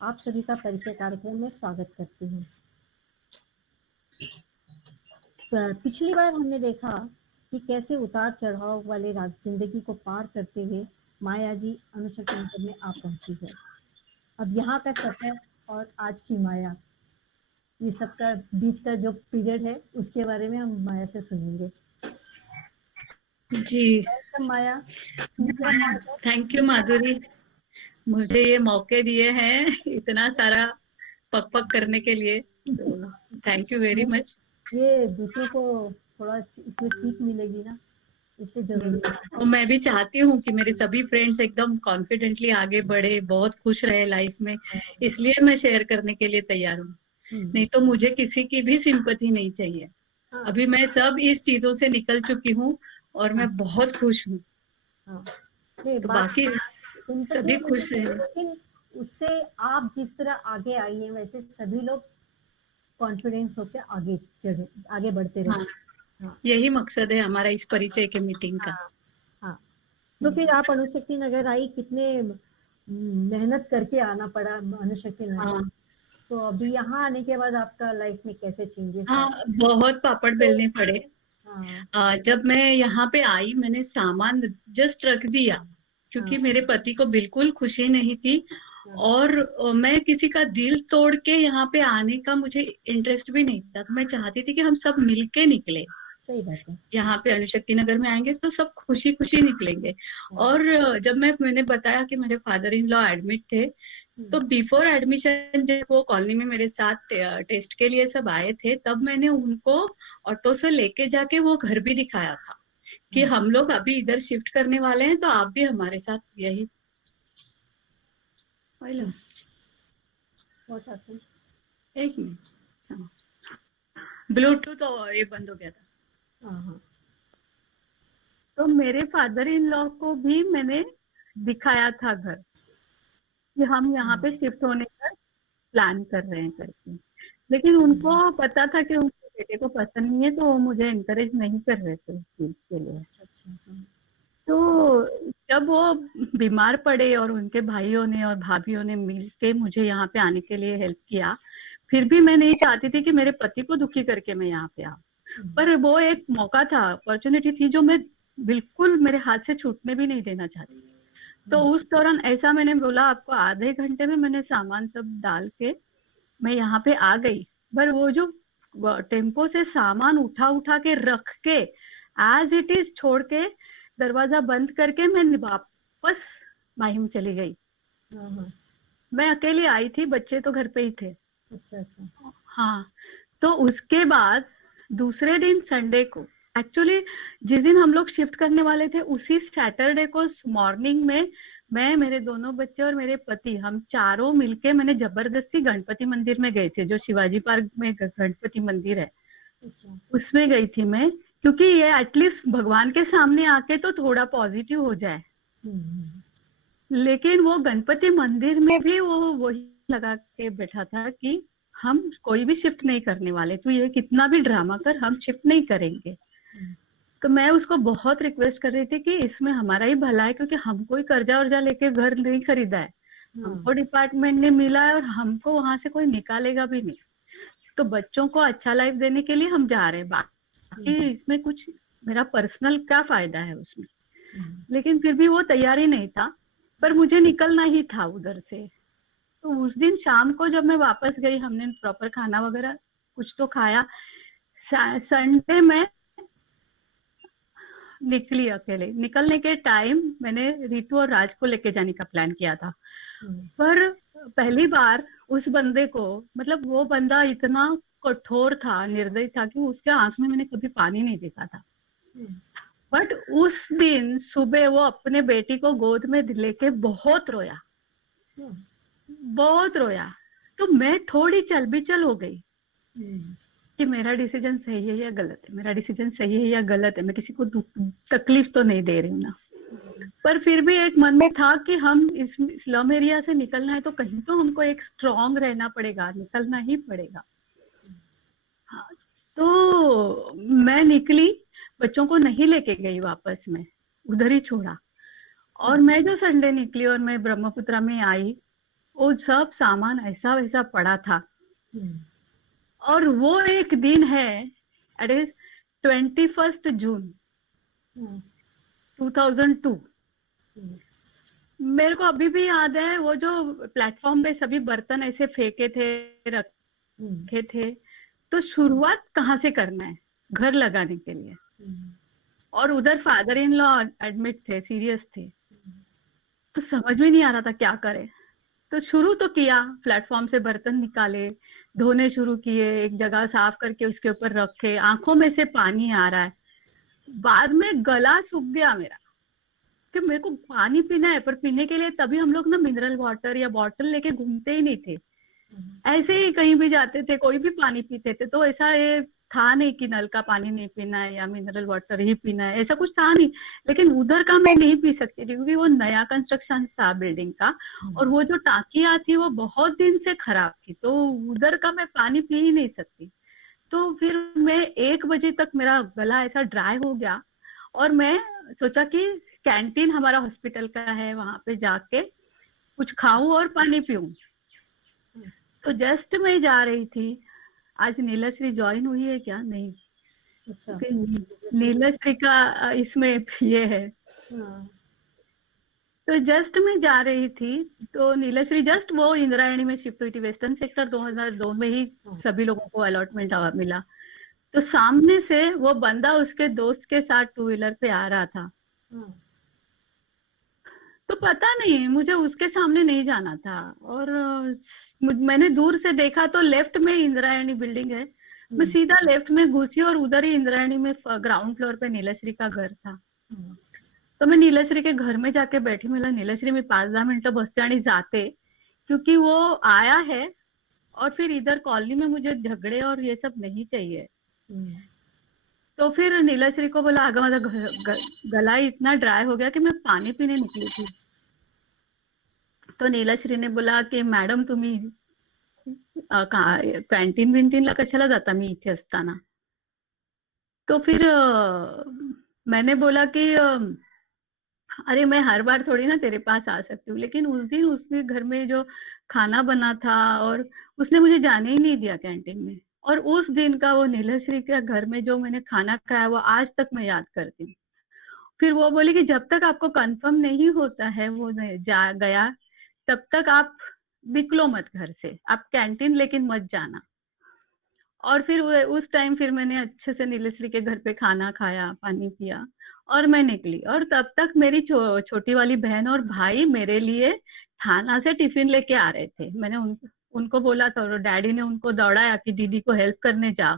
आप सभी का परिचय कार्यक्रम में स्वागत करती हूँ। पिछली बार हमने देखा कि कैसे उतार चढ़ाव वाले जिंदगी को पार करते हुए माया जी अनुशक्ति नगर में आ पहुंची है। अब यहाँ का सफर और आज की माया, ये सबका बीच का जो पीरियड है उसके बारे में हम माया से सुनेंगे। जी, माया, थैंक यू माधुरी, मुझे ये मौके दिए हैं इतना सारा पक पक करने के लिए, तो थैंक यू वेरी मच। ये दूसरों को थोड़ा इसमें सीख मिलेगी ना, इससे जरूरी है। और मैं भी चाहती हूँ कि मेरे सभी फ्रेंड्स एकदम कॉन्फिडेंटली आगे बढ़े, बहुत खुश रहे लाइफ में, इसलिए मैं शेयर करने के लिए तैयार हूँ। नहीं तो मुझे किसी की भी सिंपैथी नहीं चाहिए। अभी मैं सब इस चीजों से निकल चुकी हूँ और मैं बहुत खुश हूँ। तो बाकी सभी खुश रहे। लेकिन उससे आप जिस तरह आगे आई हैं वैसे सभी लोग कॉन्फिडेंस होकर आगे बढ़ते रहे। हाँ, यही मकसद है हमारा इस परिचय के मीटिंग का। हाँ, तो फिर आप अनुशक्ति नगर आई, कितने मेहनत करके आना पड़ा अनुशक्ति नगर। हाँ, तो अभी यहाँ आने के बाद आपका लाइफ में कैसे चेंजेस आए? हाँ, बहुत पापड़ बेलने पड़े। जब मैं यहाँ पे आई मैंने सामान जस्ट रख दिया, क्योंकि मेरे पति को बिल्कुल खुशी नहीं थी और मैं किसी का दिल तोड़ के यहाँ पे आने का मुझे इंटरेस्ट भी नहीं था। तो मैं चाहती थी कि हम सब मिलके निकले। सही बात है। यहाँ पे अनुशक्ति नगर में आएंगे तो सब खुशी खुशी निकलेंगे। और जब मैंने बताया कि मेरे फादर इन लॉ एडमिट थे, तो बिफोर एडमिशन जब वो कॉलोनी में मेरे साथ टेस्ट के लिए सब आए थे, तब मैंने उनको ऑटो से लेके जाके वो घर भी दिखाया था कि हम लोग अभी इधर शिफ्ट करने वाले हैं, तो आप भी हमारे साथ यही। एक मिनट, ब्लूटूथ ये बंद हो गया था। तो मेरे फादर इन लॉ को भी मैंने दिखाया था घर कि हम यहाँ पे शिफ्ट होने का प्लान कर रहे हैं करके, लेकिन उनको पता था कि उनके बेटे को पसंद नहीं है, तो वो मुझे इनकरेज नहीं कर रहे थे उस चीज के लिए। तो जब वो बीमार पड़े और उनके भाइयों ने और भाभीयों ने मिलके मुझे यहाँ पे आने के लिए हेल्प किया, फिर भी मैं नहीं चाहती थी कि मेरे पति को दुखी करके मैं यहाँ पे आऊँ। पर वो एक मौका था, अपॉर्चुनिटी थी जो मैं बिल्कुल मेरे हाथ से छूटने भी नहीं देना चाहती। तो उस दौरान ऐसा मैंने बोला, आपको आधे घंटे में मैंने सामान सब डाल के मैं यहाँ पे आ गई। पर वो जो टेम्पो से सामान उठा उठा के रख के एज इट इज छोड़ के दरवाजा बंद करके मैं वापस माहिम चली गई। मैं अकेली आई थी, बच्चे तो घर पे ही थे। अच्छा अच्छा। हाँ, तो उसके बाद दूसरे दिन संडे को, एक्चुअली जिस दिन हम लोग शिफ्ट करने वाले थे उसी सैटरडे को मॉर्निंग में मैं, मेरे दोनों बच्चे और मेरे पति, हम चारों मिलके मैंने जबरदस्ती गणपति मंदिर में गए थे, जो शिवाजी पार्क में गणपति मंदिर है। उसमें गई थी मैं, क्योंकि ये एटलीस्ट भगवान के सामने आके तो थोड़ा पॉजिटिव हो जाए। लेकिन वो गणपति मंदिर में भी वो वही लगा के बैठा था कि हम कोई भी शिफ्ट नहीं करने वाले, तू ये कितना भी ड्रामा कर, हम शिफ्ट नहीं करेंगे। तो मैं उसको बहुत रिक्वेस्ट कर रही थी कि इसमें हमारा ही भला है, क्योंकि हमको कोई कर्जा वर्जा लेके घर नहीं खरीदा है, हमको डिपार्टमेंट ने मिला है और हमको वहां से कोई निकालेगा भी नहीं। तो बच्चों को अच्छा लाइफ देने के लिए हम जा रहे हैं, बाकी इसमें कुछ मेरा पर्सनल क्या फायदा है उसमें। लेकिन फिर भी वो तैयारी नहीं था, पर मुझे निकलना ही था उधर से। तो उस दिन शाम को जब मैं वापस गई, हमने प्रॉपर खाना वगैरह कुछ तो खाया। संडे में निकली अकेले। निकलने के टाइम मैंने रितु और राज को लेके जाने का प्लान किया था, पर पहली बार उस बंदे को, मतलब वो बंदा इतना कठोर था, निर्दयी था कि उसके आंख में मैंने कभी पानी नहीं देखा था। बट उस दिन सुबह वो अपने बेटी को गोद में लेके बहुत रोया, बहुत रोया। तो मैं थोड़ी चलबिचल हो गई कि मेरा डिसीजन सही है या गलत है, मेरा डिसीजन सही है या गलत है, मैं किसी को तकलीफ तो नहीं दे रही हूँ ना। पर फिर भी एक मन में था कि हम इस स्लम एरिया से निकलना है तो कहीं तो हमको एक स्ट्रांग रहना पड़ेगा, निकलना ही पड़ेगा। हाँ, तो मैं निकली, बच्चों को नहीं लेके गई वापस, मैं उधर ही छोड़ा। और मैं जो संडे निकली और मैं ब्रह्मपुत्रा में आई, वो सब सामान ऐसा वैसा पड़ा था। हम्म, और वो एक दिन है, इट इज 21 जून हम्म, 2002। हम्म, मेरे को अभी भी याद है वो जो प्लेटफॉर्म पे सभी बर्तन ऐसे फेंके थे, हम्म, रखे थे। तो शुरुआत कहाँ से करना है घर लगाने के लिए। हम्म, और उधर फादर इन लॉ एडमिट थे, सीरियस थे। तो समझ में नहीं आ रहा था क्या करे। तो शुरू तो किया, प्लेटफॉर्म से बर्तन निकाले, धोने शुरू किए, एक जगह साफ करके उसके ऊपर रखे, आंखों में से पानी आ रहा है। बाद में गला सूख गया मेरा कि मेरे को पानी पीना है, पर पीने के लिए तभी हम लोग ना मिनरल वाटर या बॉटल लेके घूमते ही नहीं थे। ऐसे ही कहीं भी जाते थे, कोई भी पानी पीते थे, तो ऐसा ये था नहीं कि नल का पानी नहीं पीना है या मिनरल वाटर ही पीना है, ऐसा कुछ था नहीं। लेकिन उधर का मैं नहीं पी सकती थी क्योंकि वो नया कंस्ट्रक्शन था बिल्डिंग का, और वो जो टाकियां थी वो बहुत दिन से खराब थी, तो उधर का मैं पानी पी ही नहीं सकती। तो फिर मैं 1 बजे तक मेरा गला ऐसा ड्राई हो गया, और मैं सोचा कि कैंटीन हमारा हॉस्पिटल का है, वहां पे जाके कुछ खाऊं और पानी पीऊं। तो जस्ट मैं जा रही थी, आज नीलाश्री ज्वाइन हुई है क्या? नहीं, अच्छा। क्योंकि जैसे भी। नीलाश्री का इसमें ये है। हाँ, तो जस्ट मैं जा रही थी, तो नीलाश्री जस्ट वो इंद्रायणी में शिफ्ट हुई थी, वेस्टर्न सेक्टर 2002 में ही हाँ, सभी लोगों को अलॉटमेंट मिला। तो सामने से वो बंदा उसके दोस्त के साथ टू व्हीलर पे आ रहा था। हाँ, तो पता नहीं, मुझे उसके सामने नहीं जाना था, और मैंने दूर से देखा तो लेफ्ट में इंद्रायणी बिल्डिंग है। मैं हम्म, सीधा लेफ्ट में घुसी और उधर ही इंद्रायणी में ग्राउंड फ्लोर पे नीलश्री का घर था। हम्म, तो मैं नीलश्री के घर में जाके बैठी, मला नीलश्री मी 5-10 मिनिटं बसते आणि जाते, क्योंकि वो आया है। और फिर इधर कॉलोनी में मुझे झगड़े और ये सब नहीं चाहिए। हम्म, तो फिर नीलाश्री को बोला, अगं माझा गला इतना ड्राई हो गया कि मैं पानी पीने निकली थी। तो नीलाश्री ने बोला की मॅडम तुम्ही कॅन्टीन बिंटीनला कशाला जाता मी इथे असताना. तो फिर मैंने बोला कि अरे मैं हर बार थोड़ी ना तेरे पास आ सकती हूँ, लेकिन उस दिन उसके घर में जो खाना बना था और उसने मुझे जाने ही नहीं दिया कैंटीन में। और उस दिन का वो नीलश्री के घर में जो मैंने खाना खाया वो आज तक मैं याद करती हूँ। फिर वो बोली कि जब तक आपको कंफर्म नहीं होता है वो जा गया, तब तक आप निकलो मत घर से, आप कैंटीन लेकिन मत जाना। और फिर उस टाइम फिर मैंने अच्छे से नीलश्री के घर पे खाना खाया, पानी पिया, और मैं निकली। और तब तक मेरी छोटी वाली बहन और भाई मेरे लिए थाना से टिफिन लेके आ रहे थे। मैंने उनको बोला था, और डैडी ने उनको दौड़ाया कि दीदी को हेल्प करने जाओ,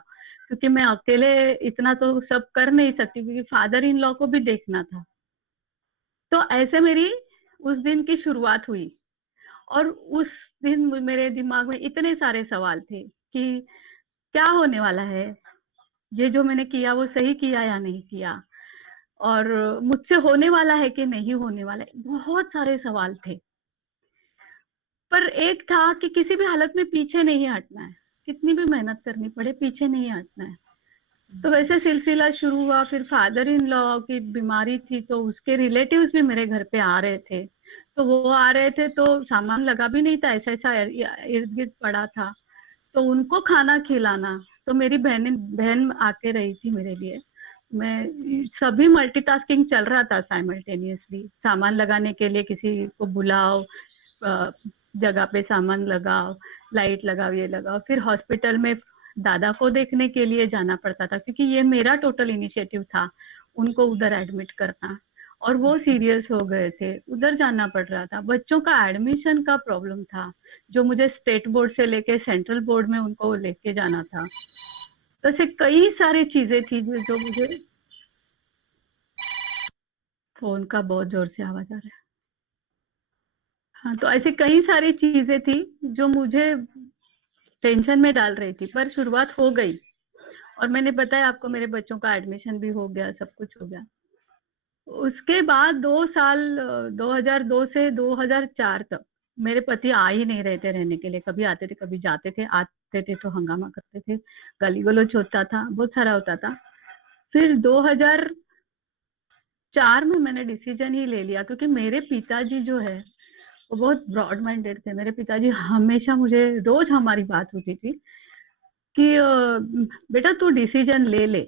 क्योंकि मैं अकेले इतना तो सब कर नहीं सकती, क्योंकि फादर इन लॉ को भी देखना था। तो ऐसे मेरी उस दिन की शुरुआत हुई। और उस दिन मेरे दिमाग में इतने सारे सवाल थे कि क्या होने वाला है, ये जो मैंने किया वो सही किया या नहीं किया, और मुझसे होने वाला है कि नहीं होने वाला है, बहुत सारे सवाल थे। पर एक था कि किसी भी हालत में पीछे नहीं हटना है, कितनी भी मेहनत करनी पड़े पीछे नहीं हटना है। तो वैसे सिलसिला शुरू हुआ। फिर फादर इन लॉ की बीमारी थी, तो उसके रिलेटिव्स भी मेरे घर पे आ रहे थे। तो वो आ रहे थे तो सामान लगा भी नहीं था, ऐसा ऐसा इर्द गिर्द पड़ा था, तो उनको खाना खिलाना। तो मेरी बहन आके रही थी मेरे लिए। मैं सभी मल्टीटास्किंग चल रहा था साइमल्टेनियसली, सामान लगाने के लिए किसी को बुलाओ, जगह पे सामान लगाओ, लाइट लगाओ, ये लगाओ। फिर हॉस्पिटल में दादा को देखने के लिए जाना पड़ता था, क्योंकि ये मेरा टोटल इनिशिएटिव था उनको उधर एडमिट करना, और वो सीरियस हो गए थे, उधर जाना पड़ रहा था। बच्चों का एडमिशन का प्रॉब्लम था, जो मुझे स्टेट बोर्ड से लेके सेंट्रल बोर्ड में उनको लेके जाना था। तो ऐसे कई सारी चीजें थी जो मुझे, फोन का बहुत जोर से आवाज आ रहा है। हाँ, तो ऐसी कई सारी चीजें थी जो मुझे टेंशन में डाल रही थी, पर शुरुआत हो गई। और मैंने बताया आपको, मेरे बच्चों का एडमिशन भी हो गया, सब कुछ हो गया। उसके बाद 2 साल, 2002 से 2004 तक मेरे पति आ ही नहीं रहे थे रहने के लिए। कभी आते थे कभी जाते थे, आते थे तो हंगामा करते थे, गाली गलौज होता था, बहुत सारा होता था। फिर 2004 में मैंने डिसीजन ही ले लिया, क्योंकि मेरे पिताजी जो है वो बहुत ब्रॉड माइंडेड थे। मेरे पिताजी हमेशा मुझे रोज हमारी बात होती थी कि बेटा तू डिसीजन ले ले,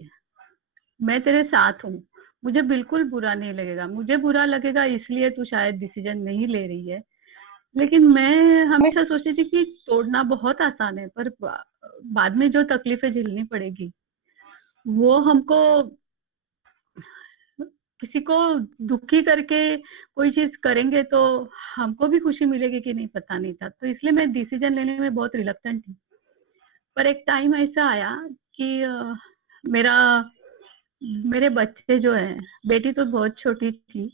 मैं तेरे साथ हूँ, मुझे बिल्कुल बुरा नहीं लगेगा। मुझे बुरा लगेगा इसलिए तू शायद डिसीजन नहीं ले रही है, लेकिन मैं हमेशा सोचती थी कि तोड़ना बहुत आसान है, पर बाद में जो तकलीफें झेलनी पड़ेगी वो हमको, किसी को दुखी करके कोई चीज करेंगे तो हमको भी खुशी मिलेगी कि नहीं, पता नहीं था। तो इसलिए मैं डिसीजन लेने में बहुत रिलक्टेंट थी। पर एक टाइम ऐसा आया कि मेरा मेरे बच्चे जो है, बेटी तो बहुत छोटी थी,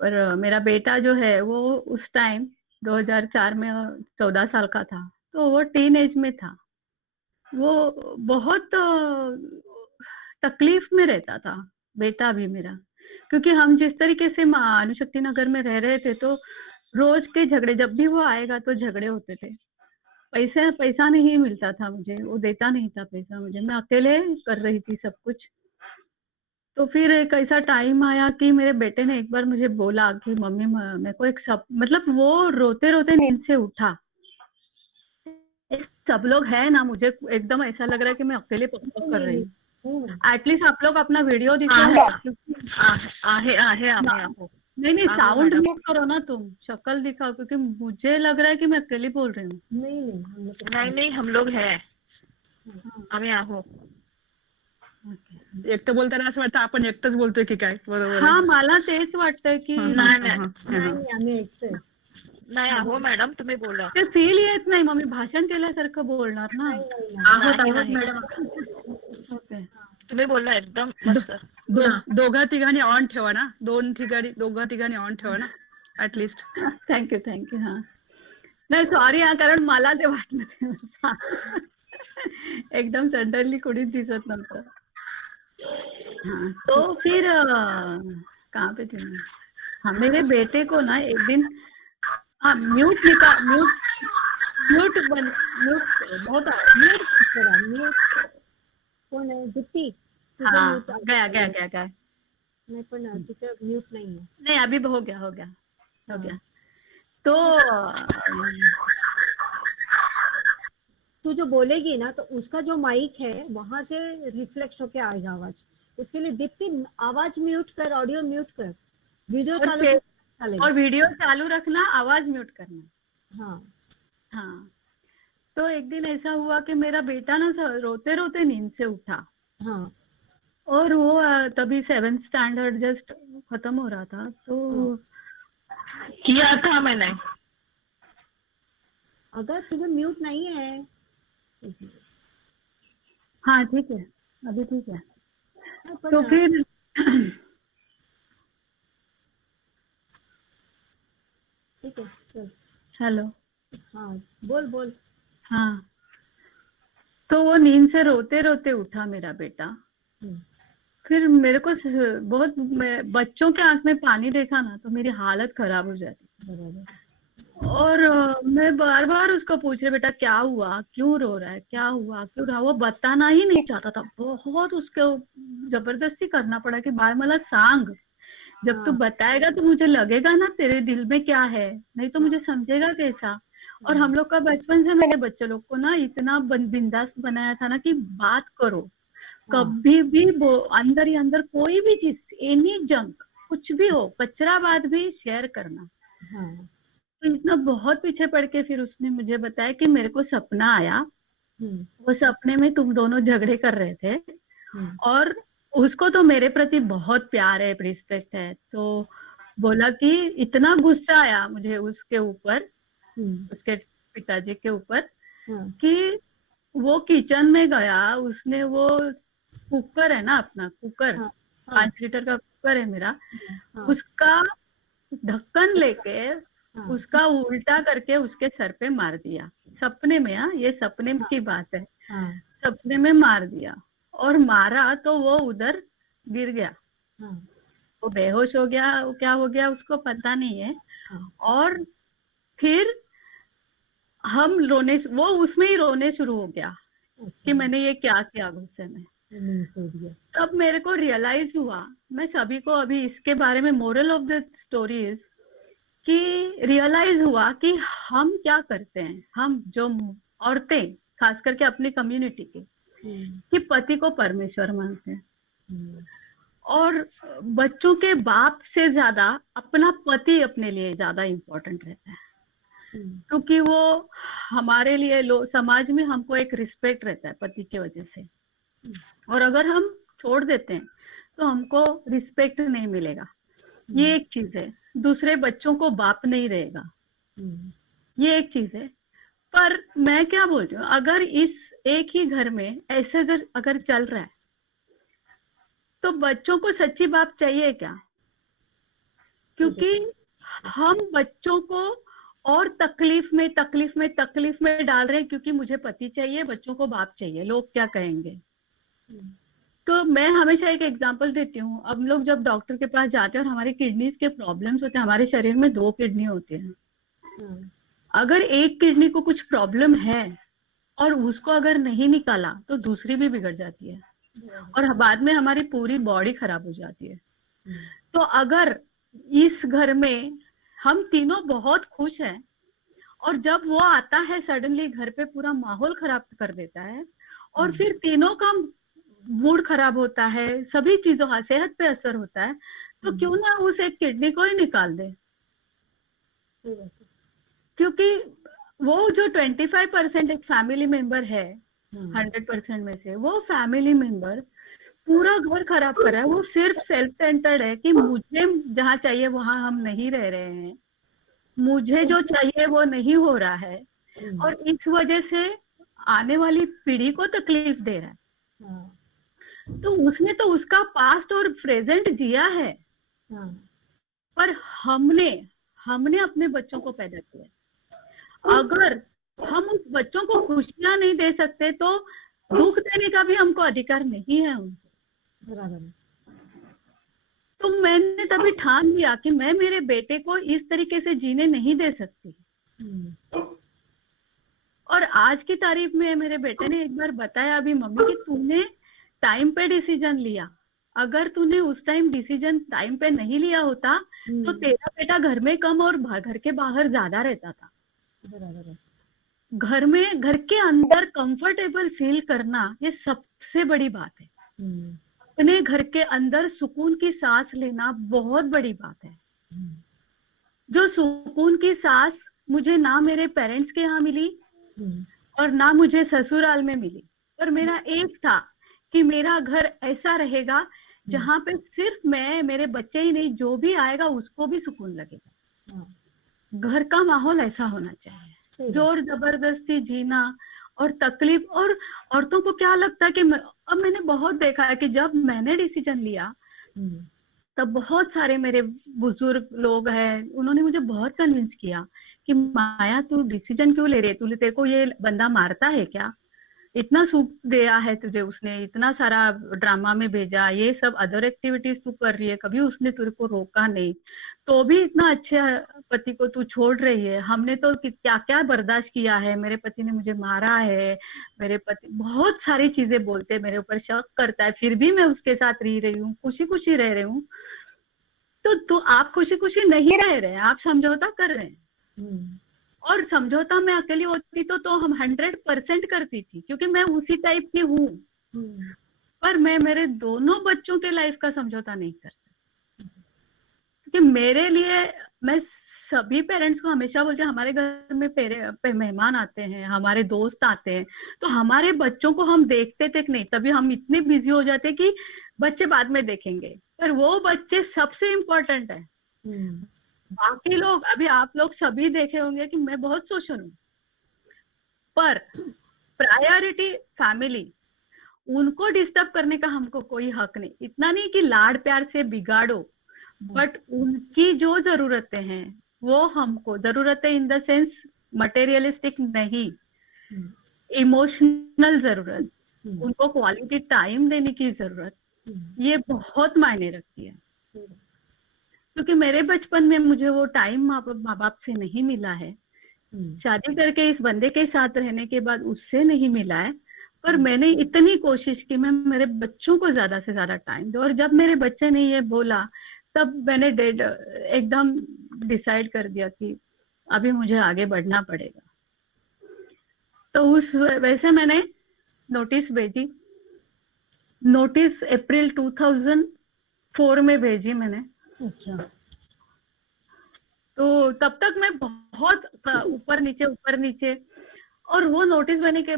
पर मेरा बेटा जो है वो उस टाइम 2004 में 14 साल का था, तो वो टीन एज में था। वो बहुत तकलीफ में रहता था, बेटा भी मेरा, क्योंकि हम जिस तरीके से अनुशक्ति नगर में रह रहे थे तो रोज के झगड़े, जब भी वो आएगा तो झगड़े होते थे। पैसा नहीं मिलता था मुझे, वो देता नहीं था पैसा मुझे, मैं अकेले कर रही थी सब कुछ। तो फिर एक ऐसा टाइम आया कि मेरे बेटे ने एक बार मुझे बोला कि मम्मी मेरे को एक मतलब वो रोते रोते नींद से उठा, सब लोग है ना, मुझे एकदम ऐसा लग रहा है कि मैं अकेले पक कर रही हूँ। एटलीस्ट आप लोग अपना वीडियो दिखाओ, आहे आहे आम्ही आहो। नहीं साउंड म्यूट करो ना, तुम शक्ल दिखाओ, क्योंकि मुझे लग रहा है कि मैं अकेली बोल रही हूँ। नहीं हम लोग है, आम्ही आहो। एकटं बोलताना असं वाटतं आपण एकटंच बोलतोय की काय, बरोबर हा मला तेच वाटतंय की नाही आहो मॅडम, तुम्ही बोला। ते फील येत नाही, मग मी भाषण केल्यासारखं बोलणार ना। आहोत आहोत मॅडम, ओके तुम्ही बोला एकदम मस्त। दोघा तिघांनी ऑन ठेवा ना, दोघा तिघांनी ऑन ठेवा ना ऍटलिस्ट। थँक्यू हा, नाही सॉरी हा, कारण मला ते वाटलं एकदम सडनली कोणीच दिसत नव्हतं। हाँ, तो फिर कहाँ पे थे? हाँ, मेरे बेटे को ना एक दिन म्यूट कौन है दीप्ति? हाँ, गया नहीं, पर टीचर म्यूट नहीं है। नहीं, अभी हो गया। तो तू जो बोलेगी ना तो उसका जो माइक है वहां से रिफ्लेक्ट होके आएगा आवाज। इसके लिए दीप्ति आवाज म्यूट कर, ऑडियो म्यूट कर, वीडियो और वीडियो चालू रखना, आवाज म्यूट करना। हाँ, तो एक दिन ऐसा हुआ कि मेरा बेटा ना रोते रोते नींद से उठा। हाँ, और वो तभी 7th स्टैंडर्ड जस्ट खत्म हो रहा था, तो किया था मैंने। अगर तुम्हें म्यूट नहीं है, हाँ ठीक है, अभी ठीक है। तो फिर ठीक है, चल। हेलो, हाँ बोल। हाँ, तो वो नींद से रोते रोते उठा मेरा बेटा। फिर मेरे को बहुत, बच्चों के आंख में पानी देखा ना तो मेरी हालत खराब हो जाती। और मैं बार बार उसको पूछ रही, बेटा क्या हुआ, क्यों रो रहा है, क्या हुआ, क्यों रहा। वो बताना ही नहीं चाहता था, बहुत उसको जबरदस्ती करना पड़ा कि बाळ मला सांग, जब तू बताएगा तो मुझे लगेगा ना तेरे दिल में क्या है, नहीं तो मुझे समझेगा कैसा। और हम लोग का बचपन से मेरे बच्चे लोग को ना इतना बिंदास बनाया था ना कि बात करो, कभी भी अंदर ही अंदर कोई भी चीज, एनी जंक, कुछ भी हो, कचरा बात भी शेयर करना। तो इतना बहुत पीछे पड़ के फिर उसने मुझे बताया कि मेरे को सपना आया, वो सपने में तुम दोनों झगड़े कर रहे थे, और उसको तो मेरे प्रति बहुत प्यार है, रिस्पेक्ट है। तो बोला कि इतना गुस्सा आया मुझे उसके ऊपर, उसके पिताजी के ऊपर, कि वो किचन में गया, उसने वो कुकर है ना अपना, कुकर 5 लीटर का कुकर है मेरा, उसका ढक्कन लेके उसका उल्टा करके उसके सर पे मार दिया, सपने में। ये सपने की बात है। सपने में मार दिया, और मारा तो वो उधर गिर गया, वो बेहोश हो गया, वो क्या हो गया उसको पता नहीं है। और फिर हम रोने, वो उसमें ही रोने शुरू हो गया कि मैंने ये क्या किया गुस्से में। तब मेरे को रियलाइज हुआ, मैं सभी को अभी इसके बारे में moral of the story is कि रियलाइज हुआ कि हम क्या करते हैं, हम जो औरतें खास करके अपनी कम्युनिटी के, कि पति को परमेश्वर मानते हैं और बच्चों के बाप से ज्यादा अपना पति अपने लिए ज्यादा इम्पोर्टेंट रहता है, क्योंकि वो हमारे लिए समाज में हमको एक रिस्पेक्ट रहता है पति की वजह से, और अगर हम छोड़ देते हैं तो हमको रिस्पेक्ट नहीं मिलेगा। ये एक चीज है। दूसरे, बच्चों को बाप नहीं रहेगा, ये एक चीज है। पर मैं क्या बोल रही हूँ, अगर इस एक ही घर में ऐसे अगर चल रहा है तो बच्चों को सच्ची बाप चाहिए क्या? क्योंकि हम बच्चों को और तकलीफ में डाल रहे हैं, क्योंकि मुझे पति चाहिए, बच्चों को बाप चाहिए, लोग क्या कहेंगे। तो मैं हमेशा एक एग्जांपल देती हूँ। अब लोग जब डॉक्टर के पास जाते हैं और हमारे किडनीज के प्रॉब्लम्स होते हैं, हमारे शरीर में 2 किडनी होते हैं, अगर एक किडनी को कुछ प्रॉब्लम है और उसको अगर नहीं निकाला तो दूसरी भी बिगड़ जाती है और बाद में हमारी पूरी बॉडी खराब हो जाती है। तो अगर इस घर में हम तीनों बहुत खुश हैं और जब वो आता है सडनली घर पे पूरा माहौल खराब कर देता है और फिर तीनों का मूड खराब होता है, सभी चीजों का सेहत पे असर होता है, तो क्यों ना उस एक किडनी को ही निकाल दे। क्योंकि वो जो 25% एक फैमिली मेंबर है 100% में से, वो फैमिली मेंबर पूरा घर खराब कर रहा है। वो सिर्फ सेल्फ सेंटर्ड है कि मुझे जहाँ चाहिए वहां हम नहीं रह रहे हैं, मुझे जो चाहिए वो नहीं हो रहा है, और इस वजह से आने वाली पीढ़ी को तकलीफ दे रहा है। तो उसने तो उसका पास्ट और प्रेजेंट जिया है, पर हमने अपने बच्चों को पैदा किया। अगर हम उस बच्चों को खुशियां नहीं दे सकते तो दुख देने का भी हमको अधिकार नहीं है उनको। बराबर। तो मैंने तभी ठान लिया कि मैं मेरे बेटे को इस तरीके से जीने नहीं दे सकती। और आज की तारीख में मेरे बेटे ने एक बार बताया अभी, मम्मी, कि तूने टाइम पे डिसीजन लिया, अगर तूने उस टाइम डिसीजन टाइम पे नहीं लिया होता तो तेरा बेटा घर में कम और घर के बाहर ज्यादा रहता था। बराबर। घर के अंदर कंफर्टेबल फील करना ये सबसे बड़ी बात है। अपने घर के अंदर सुकून की सांस लेना बहुत बड़ी बात है। जो सुकून की सांस मुझे ना मेरे पेरेंट्स के यहाँ मिली और ना मुझे ससुराल में मिली, पर मेरा एक था कि मेरा घर ऐसा रहेगा जहाँ पे सिर्फ मैं, मेरे बच्चे ही नहीं, जो भी आएगा उसको भी सुकून लगेगा। घर का माहौल ऐसा होना चाहिए। जोर जबरदस्ती जीना और तकलीफ, और औरतों को क्या लगता है कि अब मैंने बहुत देखा है कि जब मैंने डिसीजन लिया तब बहुत सारे मेरे बुजुर्ग लोग हैं, उन्होंने मुझे बहुत कन्विंस किया कि माया तू डिसीजन क्यों ले रही है, तेरे को ये बंदा मारता है क्या, इतना सुख दिया है तुझे उसने, इतना सारा ड्रामा में भेजा, ये सब अदर एक्टिविटीज तू कर रही है, कभी उसने तेरे को रोका नहीं, तो भी इतना अच्छे पति को तू छोड़ रही है। हमने तो क्या क्या बर्दाश्त किया है, मेरे पति ने मुझे मारा है, मेरे पति बहुत सारी चीजें बोलते हैं, मेरे ऊपर शक करता है, फिर भी मैं उसके साथ रही हूँ, खुशी खुशी रह रही हूँ। तो आप खुशी खुशी नहीं रह रहे हैं, आप समझौता कर रहे हैं। और समझौता मैं अकेली होती तो हम 100% करती थी, क्योंकि मैं उसी टाइप की हूँ। पर मैं मेरे दोनों बच्चों के लाइफ का समझौता नहीं कर सकती, क्योंकि मेरे लिए, मैं सभी पेरेंट्स को हमेशा बोलती हूँ, हमारे घर में मेहमान आते हैं, हमारे दोस्त आते हैं, तो हमारे बच्चों को हम देखते तक नहीं, तभी हम इतने बिजी हो जाते कि बच्चे बाद में देखेंगे, पर वो बच्चे सबसे इम्पोर्टेंट है। बाकी लोग, अभी आप लोग सभी देखे होंगे कि मैं बहुत सोशल हूँ, पर प्रायोरिटी फैमिली, उनको डिस्टर्ब करने का हमको कोई हक नहीं। इतना नहीं कि लाड प्यार से बिगाड़ो, बट उनकी जो जरूरतें हैं वो हमको, जरूरतें इन द सेंस मटेरियलिस्टिक नहीं, इमोशनल जरूरत, उनको क्वालिटी टाइम देने की जरूरत, ये बहुत मायने रखती है। क्योंकि मेरे बचपन में मुझे वो टाइम माँ बाप से नहीं मिला है, शादी करके इस बंदे के साथ रहने के बाद उससे नहीं मिला है, पर मैंने इतनी कोशिश की मैं मेरे बच्चों को ज्यादा से ज्यादा टाइम दूं। और जब मेरे बच्चे ने ये बोला तब मैंने एकदम डिसाइड कर दिया कि अभी मुझे आगे बढ़ना पड़ेगा। तो उस वैसे मैंने नोटिस भेजी। नोटिस अप्रैल 2004 में भेजी मैंने। अच्छा। तो तब तक मैं बहुत ऊपर नीचे और वो नोटिस भेजने के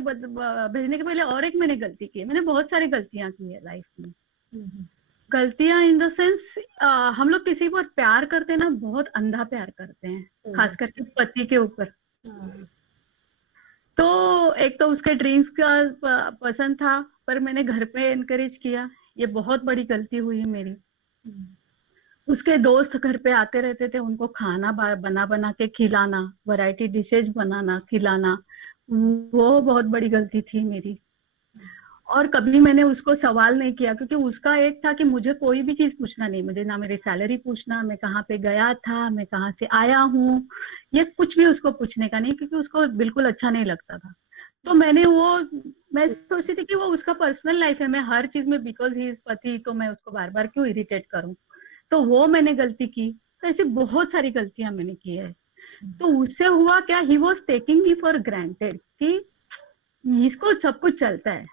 पहले और एक मैंने गलती की है। मैंने बहुत सारी गलतियां की है लाइफ में। गलतियां इन द सेंस, हम लोग किसी को प्यार करते हैं ना, बहुत अंधा प्यार करते हैं, खास करके पति के ऊपर। तो एक तो उसके ड्रीम्स का पसंद था, पर मैंने घर पे एनकरेज किया, ये बहुत बड़ी गलती हुई मेरी। उसके दोस्त घर पे आते रहते थे, उनको खाना बना के खिलाना, वैरायटी डिशेज बनाना खिलाना, वो बहुत बड़ी गलती थी मेरी। और कभी मैंने उसको सवाल नहीं किया, क्योंकि उसका एक था कि मुझे कोई भी चीज पूछना नहीं, मुझे ना मेरी सैलरी पूछना, मैं कहाँ पे गया था, मैं कहाँ से आया हूँ, ये कुछ भी उसको पूछने का नहीं, क्योंकि उसको बिल्कुल अच्छा नहीं लगता था। तो मैं सोचती थी कि वो उसका पर्सनल लाइफ है, मैं हर चीज में बिकॉज ही इज पति, तो मैं उसको बार बार क्यों इरिटेट करूं। तो वो मैंने गलती की। तो ऐसी बहुत सारी गलतियां मैंने की है। तो उससे हुआ क्या, he was taking me for granted कि इसको सब कुछ चलता है।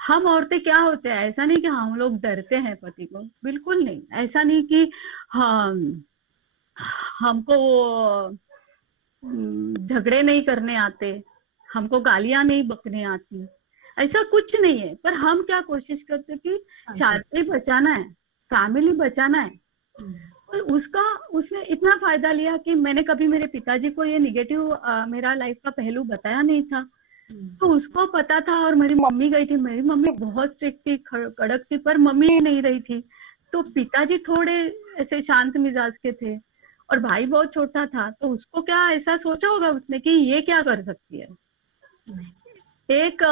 हम औरतें क्या होते हैं, ऐसा नहीं कि हम लोग डरते हैं पति को, बिल्कुल नहीं। ऐसा नहीं कि हमको झगड़े नहीं करने आते, हमको गालियां नहीं बकने आती, ऐसा कुछ नहीं है। पर हम क्या कोशिश करते कि शादी बचाना है, फैमिली बचाना है। और उसने इतना फायदा लिया कि मैंने कभी मेरे पिताजी को ये निगेटिव मेरा लाइफ का पहलू बताया नहीं था। तो उसको पता था। और मेरी मम्मी गई थी, मेरी मम्मी बहुत स्ट्रिक्ट थी, कड़क थी, पर मम्मी नहीं रही थी। तो पिताजी थोड़े ऐसे शांत मिजाज के थे, और भाई बहुत छोटा था। तो उसको क्या ऐसा सोचा होगा उसने कि ये क्या कर सकती है, एक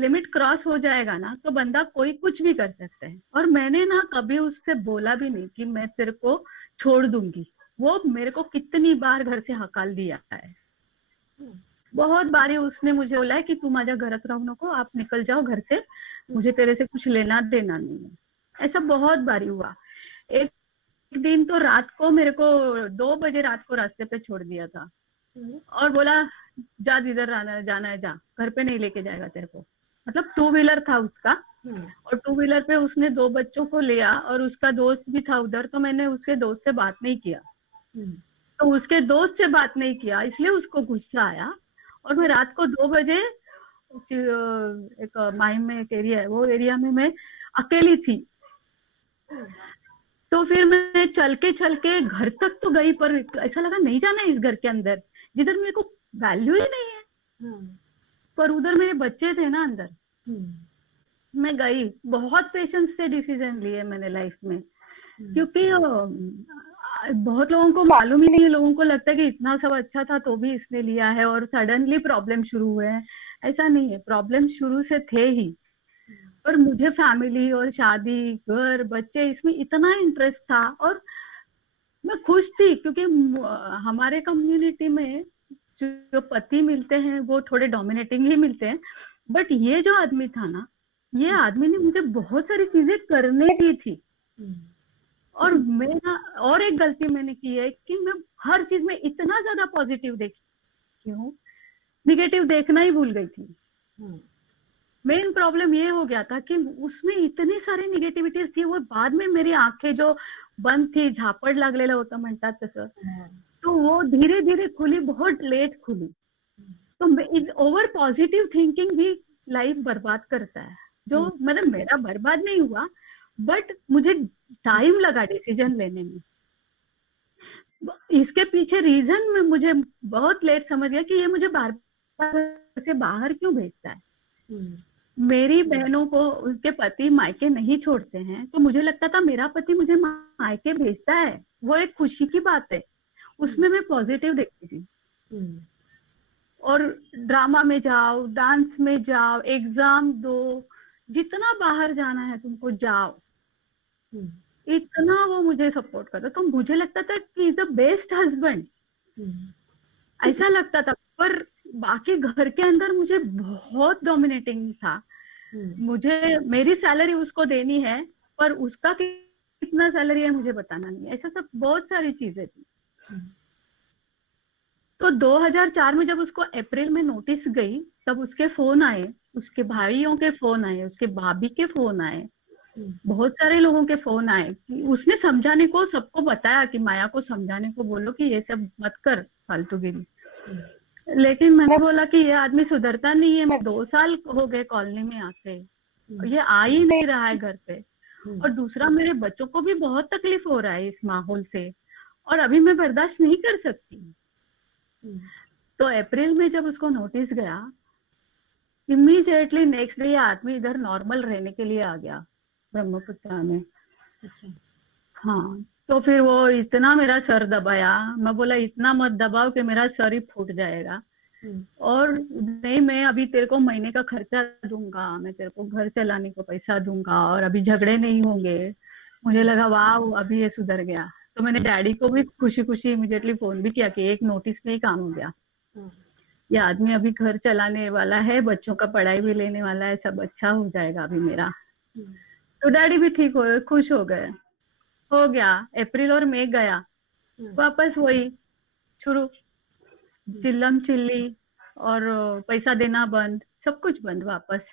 लिमिट क्रॉस हो जाएगा ना तो बंदा कोई कुछ भी कर सकता है। और मैंने ना कभी उससे बोला भी नहीं कि मैं तेरे को छोड़ दूंगी। वो मेरे को कितनी बार घर से हकाल दिया है, बहुत बारी उसने मुझे बोला है कि तू माझ्या घरात राहू नको, आप निकल जाओ घर से, मुझे तेरे से कुछ लेना देना नहीं है। ऐसा बहुत बारी हुआ। एक दिन तो रात को मेरे को 2 बजे रात को रास्ते पे छोड़ दिया था और बोला जा, जिधर जाना है जा, घर पे नहीं लेके जाएगा तेरे को। मतलब 2 व्हीलर था उसका, और 2 व्हीलर पे उसने 2 बच्चों को लिया, और उसका दोस्त भी था उधर। तो मैंने उसके दोस्त से बात नहीं किया। तो उसके दोस्त से बात नहीं किया, इसलिए उसको गुस्सा आया। और मैं रात को 2 बजे एक माहिम में एक एरिया है, वो एरिया में मैं अकेली थी। तो फिर मैं चल के घर तक तो गई, पर ऐसा लगा नहीं जाना इस घर के अंदर, जिधर मेरे को वैल्यू ही नहीं है। पर उधर मेरे बच्चे थे ना अंदर। मैं गई, बहुत पेशेंस से डिसीजन लिए मैंने लाइफ में, क्योंकि बहुत लोगों को मालूम ही नहीं है। लोगों को लगता है कि इतना सब अच्छा था तो भी इसने लिया है, और सडनली प्रॉब्लम शुरू हुए हैं। ऐसा नहीं है, प्रॉब्लम शुरू से थे ही। पर मुझे फैमिली और शादी, घर, बच्चे, इसमें इतना इंटरेस्ट था, और मैं खुश थी, क्योंकि हमारे कम्युनिटी में जो पति मिलते हैं वो थोड़े डोमिनेटिंग ही मिलते हैं। बट ये जो आदमी था ना, ये आदमी ने मुझे बहुत सारी चीजें करने दी थी। और और एक गलती मैंने की है कि मैं हर चीज में इतना ज्यादा पॉजिटिव देखी हूँ, निगेटिव देखना ही भूल गई थी। मेन प्रॉब्लम ये हो गया था कि उसमें इतनी सारी निगेटिविटीज थी, वो बाद में मेरी आंखें जो बंद थी, झापड लागलेलं होतं म्हणतात तसं, तो वो धीरे धीरे खुली, बहुत लेट खुली। तो ओवर पॉजिटिव थिंकिंग भी लाइफ बर्बाद करता है। जो मतलब मेरा बर्बाद नहीं हुआ, बट मुझे टाइम लगा डिसीजन लेने में। इसके पीछे रीजन में मुझे बहुत लेट समझ गया कि ये मुझे बार बार से बाहर क्यों भेजता है। मेरी बहनों को उनके पति मायके नहीं छोड़ते हैं, तो मुझे लगता था मेरा पति मुझे मायके भेजता है, वो एक खुशी की बात है, उसमें मैं पॉजिटिव देखती थी। और ड्रामा में जाओ, डांस में जाओ, एग्जाम दो, जितना बाहर जाना है तुमको जाओ, इतना वो मुझे सपोर्ट करता। तो मुझे लगता था कि इज द बेस्ट हस्बैंड, ऐसा लगता था। पर बाकी घर के अंदर मुझे बहुत डोमिनेटिंग था। मुझे मेरी सैलरी उसको देनी है, पर उसका कितना सैलरी है मुझे बताना नहीं है। ऐसा सब बहुत सारी चीजें थी। तो 2004 में जब उसको अप्रैल में नोटिस गई, तब उसके फोन आए, उसके भाइयों के फोन आए, उसके भाभी के फोन आए, बहुत सारे लोगों के फोन आए कि उसने समझाने को सबको बताया कि माया को समझाने को बोलो कि ये सब मत कर फालतूगिरी। लेकिन मैंने बोला कि ये आदमी सुधरता नहीं है, मैं 2 साल हो गए कॉलोनी में आके, ये आ ही नहीं रहा है घर पे, और दूसरा मेरे बच्चों को भी बहुत तकलीफ हो रहा है इस माहौल से, और अभी मैं बर्दाश्त नहीं कर सकती। तो अप्रैल में जब उसको नोटिस गया, इमीडिएटली नेक्स्ट डे आदमी इधर नॉर्मल रहने के लिए आ गया ब्रह्मपुत्रा में। अच्छा। हाँ, तो फिर वो इतना मेरा सर दबाया, मैं बोला इतना मत दबाओ कि मेरा सर ही फूट जाएगा, और नहीं मैं अभी तेरे को महीने का खर्चा दूंगा, मैं तेरे को घर चलाने को पैसा दूंगा, और अभी झगड़े नहीं होंगे। मुझे लगा वाह अभी ये सुधर गया। तो मैंने डैडी को भी खुशी खुशी इमीडिएटली फोन भी किया कि एक नोटिस में ही काम हो गया, ये आदमी अभी घर चलाने वाला है, बच्चों का पढ़ाई भी लेने वाला है, सब अच्छा हो जाएगा अभी मेरा। तो डैडी भी ठीक हो खुश हो गए। हो गया, अप्रैल और मई गया, वापस वही शुरू, चिल्लम चिल्ली, और पैसा देना बंद, सब कुछ बंद वापस।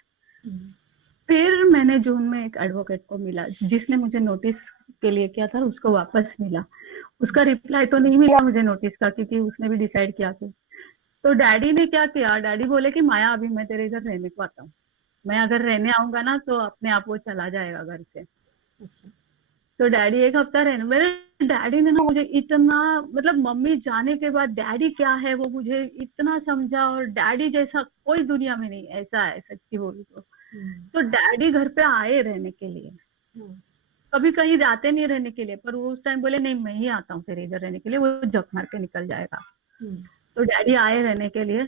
फिर मैंने जून में एक एडवोकेट को मिला जिसने मुझे नोटिस के लिए किया था, उसको वापस मिला। उसका रिप्लाई तो नहीं मिला मुझे नोटिस का, क्योंकि उसने भी डिसाइड किया कि, तो डैडी ने क्या किया, डैडी बोले कि माया अभी मैं तेरे इधर रहने को आता हूँ, मैं अगर रहने आऊंगा ना तो अपने आप वो चला जाएगा घर से। तो डैडी एक हफ्ता रहने, मेरे डैडी ने ना मुझे इतना, मतलब मम्मी जाने के बाद डैडी क्या है वो मुझे इतना समझा, और डैडी जैसा कोई दुनिया में नहीं, ऐसा है सच्ची बोलूं तो डैडी घर पे आए रहने के लिए, कभी कहीं जाते नहीं रहने के लिए, पर वो उस टाइम बोले नहीं मैं ही आता हूँ तेरे इधर रहने के लिए, वो जप मार के निकल जाएगा। तो डैडी आए रहने के लिए।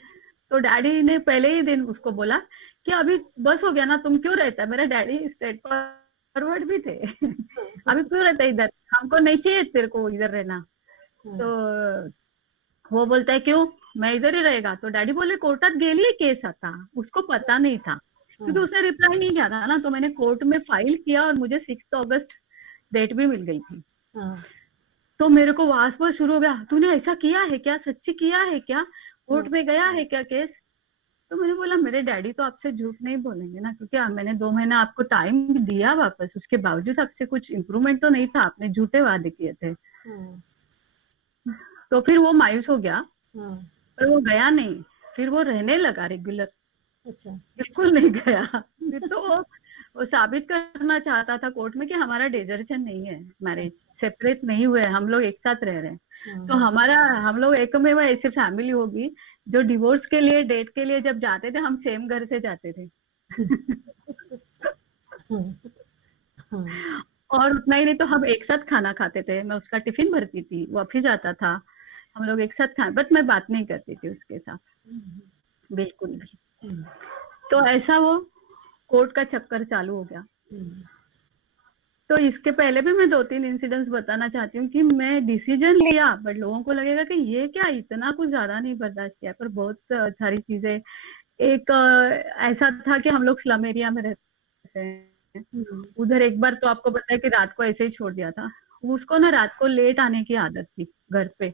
तो डैडी ने पहले ही दिन उसको बोला कि अभी बस हो गया ना, तुम क्यों रहता है, मेरा डैडी स्ट्रेट फॉरवर्ड भी थे अभी क्यों रहता है इधर, हमको नहीं चाहिए तेरे को इधर रहना। तो वो बोलता है क्यों, मैं इधर ही रहेगा। तो डैडी बोले कोर्टात गेली केस आता, उसको पता नहीं था क्योंकि उसने रिप्लाई नहीं किया था ना। तो मैंने कोर्ट में फाइल किया और मुझे 6 अगस्त डेट भी मिल गई थी। तो मेरे को वास्प शुरू हो गया, तूने ऐसा किया है क्या, सच्ची किया है क्या, कोर्ट में गया है क्या केस। तो मैंने बोला मेरे डैडी तो आपसे झूठ नहीं बोलेंगे ना, क्योंकि मैंने 2 महीना आपको टाइम दिया वापस, उसके बावजूद आपसे कुछ इम्प्रूवमेंट तो नहीं था, आपने झूठे वादे किए थे। तो फिर वो मायूस हो गया, पर वो गया नहीं, फिर वो रहने लगा रेगुलर। अच्छा। बिल्कुल नहीं गया। फिर तो वो साबित करना चाहता था कोर्ट में कि हमारा डेजर्शन नहीं है, मैरिज सेपरेट नहीं हुए, हम लोग एक साथ रह रहे हैं। तो हम लोग एक में ऐसी फैमिली होगी जो डिवोर्स के लिए डेट के लिए जब जाते थे हम सेम घर से जाते थे और उतना ही नहीं तो हम एक साथ खाना खाते थे, मैं उसका टिफिन भरती थी, वो ऑफिस जाता था, हम लोग एक साथ बट मैं बात नहीं करती थी उसके साथ बिल्कुल भी। तो ऐसा वो कोर्ट का चक्कर चालू हो गया। तो इसके पहले भी मैं 2-3 इंसिडेंट्स बताना चाहती हूँ कि मैं डिसीजन लिया, बट लोगों को लगेगा कि ये क्या इतना कुछ ज्यादा नहीं बर्दाश्त किया, पर बहुत सारी चीजें। एक ऐसा था कि हम लोग स्लम एरिया में रहते हैं, उधर एक बार तो आपको पता है कि रात को ऐसे ही छोड़ दिया था। उसको ना रात को लेट आने की आदत थी घर पे,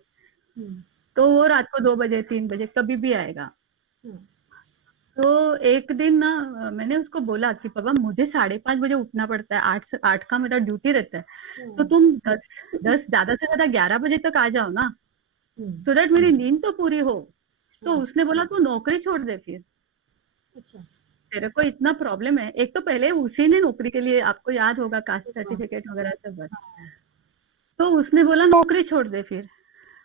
तो वो रात को 2 बजे 3 बजे कभी भी आएगा। तो एक दिन ना मैंने उसको बोला कि पापा मुझे 5:30 बजे उठना पड़ता है, 8 का मेरा ड्यूटी रहता है, तो तुम 10 ज्यादा से ज्यादा 11 बजे तक आ जाओ ना, सो दैट मेरी नींद तो पूरी हो। तो उसने बोला तू नौकरी छोड़ दे फिर। अच्छा, तेरे को इतना प्रॉब्लम है, एक तो पहले उसी ने नौकरी के लिए, आपको याद होगा कास्ट सर्टिफिकेट वगैरह सब, तो उसने बोला नौकरी छोड़ दे फिर।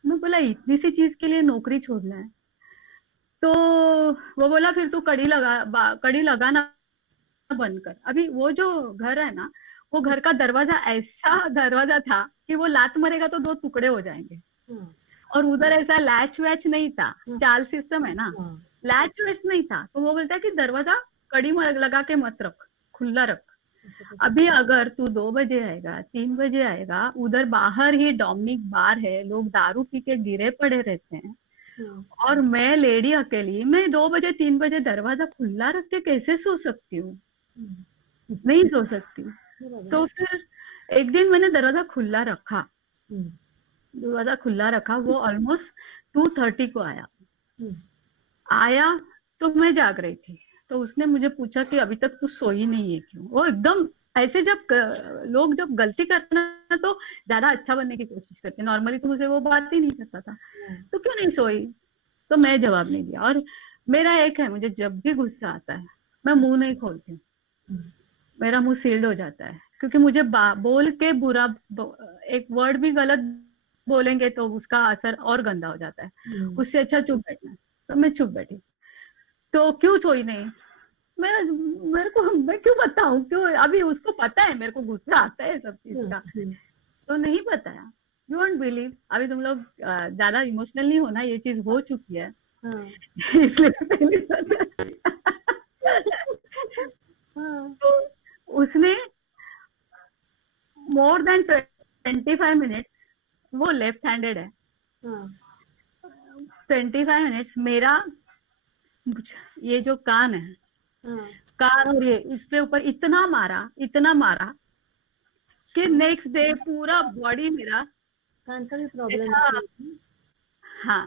मैं बोला इतनी सी चीज के लिए नौकरी छोड़ना है। तो वो बोला फिर तू कड़ी लगाना बंद कर। अभी वो जो घर है ना, वो घर का दरवाजा ऐसा दरवाजा था कि वो लात मरेगा तो 2 टुकड़े हो जाएंगे, और उधर ऐसा लैच वैच नहीं था, चाल सिस्टम है ना, लैच वैच नहीं था। तो वो बोलता है कि दरवाजा कड़ी लगा के मत रख, खुला रख। अभी अगर तू 2 बजे आएगा 3 बजे आएगा, उधर बाहर ही डोमिनिक बार है, लोग दारू पी के गिरे पड़े रहते हैं, और मैं लेडी अकेली, मैं 2 बजे 3 बजे दरवाजा खुला रख के कैसे सो सकती हूँ, नहीं सो सकती। तो फिर एक दिन मैंने दरवाजा खुला रखा, दरवाजा खुला रखा, वो ऑलमोस्ट 2:30 को आया। आया तो मैं जाग रही थी, तो उसने मुझे पूछा कि अभी तक तू सोई नहीं है क्यों। वो एकदम ऐसे, लोग जब गलती करते हैं तो ज्यादा अच्छा बनने की कोशिश करते हैं। नॉर्मली तो मुझे वो बात ही नहीं करता था, तो क्यों नहीं सोई। तो मैं जवाब नहीं दिया। और मेरा एक है, मुझे जब भी गुस्सा आता है मैं मुंह नहीं खोलती, मेरा मुंह सील्ड हो जाता है, क्योंकि मुझे बोल के बुरा, एक वर्ड भी गलत बोलेंगे तो उसका असर और गंदा हो जाता है। उससे अच्छा चुप बैठना है। तो मैं चुप बैठी। तो क्यों सोई नहीं, मैं क्यों बताऊं क्यों। अभी उसको पता है मेरे को गुस्सा आता है सब चीज का, तो नहीं बताया। यू वोंट बिलीव, अभी तुम लोग ज्यादा इमोशनल नहीं होना, ये चीज हो चुकी है इसलिए पहले तो उसने मोर देन 25 मिनट, वो लेफ्ट हैंडेड है, 25 मिनट्स मेरा ये जो कान है, कान और ये इसके ऊपर इतना मारा कि नेक्स्ट डे पूरा बॉडी मेरा, कान का भी प्रॉब्लम हाँ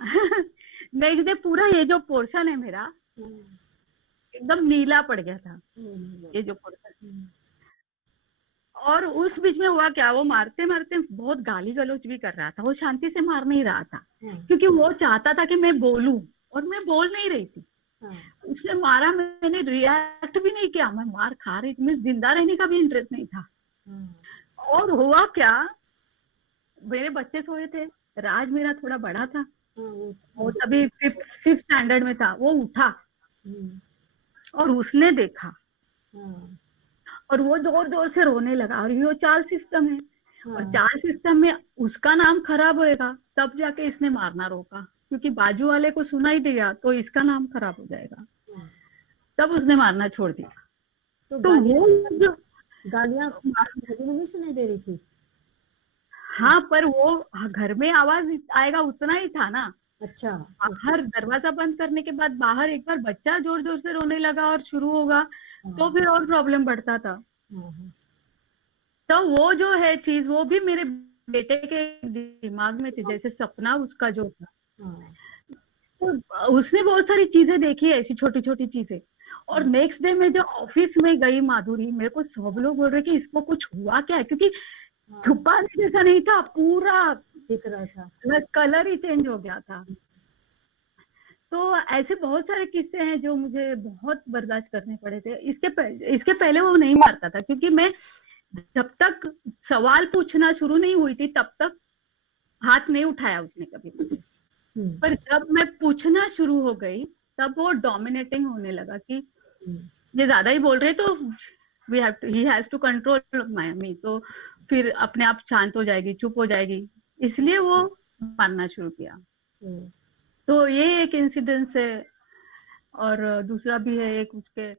नेक्स्ट डे पूरा ये जो पोर्शन है मेरा एकदम नीला पड़ गया था, ये जो पोर्शन। और उस बीच में हुआ क्या, वो मारते मारते बहुत गाली गलौज भी कर रहा था। वो शांति से मार नहीं रहा था, क्योंकि वो चाहता था कि मैं बोलूं, और मैं बोल नहीं रही थी। उसने मारा, मैंने रिएक्ट भी नहीं किया, मैं मार खा रही थी, मुझे जिंदा रहने का भी इंटरेस्ट नहीं था। और हुआ क्या, मेरे बच्चे सोए थे, राज मेरा थोड़ा बड़ा था, वो तभी 5th स्टैंडर्ड में था। वो उठा और उसने देखा, और वो जोर जोर से रोने लगा। और ये चाल सिस्टम है, और चाल सिस्टम में उसका नाम खराब होएगा, तब जाके इसने मारना रोका, क्योंकि बाजू वाले को सुनाई दिया तो इसका नाम खराब हो जाएगा। तब उसने मारना छोड़ दिया। तो वो जो गालियां नहीं सुनाई दे रही थी। हाँ, पर वो घर में आवाज आएगा उतना ही था ना। अच्छा, बाहर दरवाजा बंद करने के बाद बाहर एक बार बच्चा जोर जोर से रोने लगा और शुरू होगा तो फिर और प्रॉब्लम बढ़ता था। तो वो जो है चीज, वो भी मेरे बेटे के दिमाग में थी, जैसे सपना उसका जो था। तो उसने बहुत सारी चीजें देखी है, ऐसी छोटी छोटी चीजें। और नेक्स्ट डे में जब ऑफिस में गई माधुरी, मेरे को सब लोग बोल रहे कि इसको कुछ हुआ क्या है, क्योंकि छुपाने जैसा नहीं था, पूरा दिख रहा था, कलर ही चेंज हो गया था। तो ऐसे बहुत सारे किस्से हैं जो मुझे बहुत बर्दाश्त करने पड़े थे। इसके पहले वो नहीं मारता था, क्योंकि मैं जब तक सवाल पूछना शुरू नहीं हुई थी तब तक हाथ नहीं उठाया उसने कभी। पर जब मैं पूछना शुरू हो गई तब वो डोमिनेटिंग होने लगा कि ये ज्यादा ही बोल रहे, तो ही हैज टू कंट्रोल मी। तो फिर अपने आप शांत हो जाएगी, चुप हो जाएगी, इसलिए वो मारना शुरू किया। तो ये एक इंसिडेंस है। और दूसरा भी है एक, उसके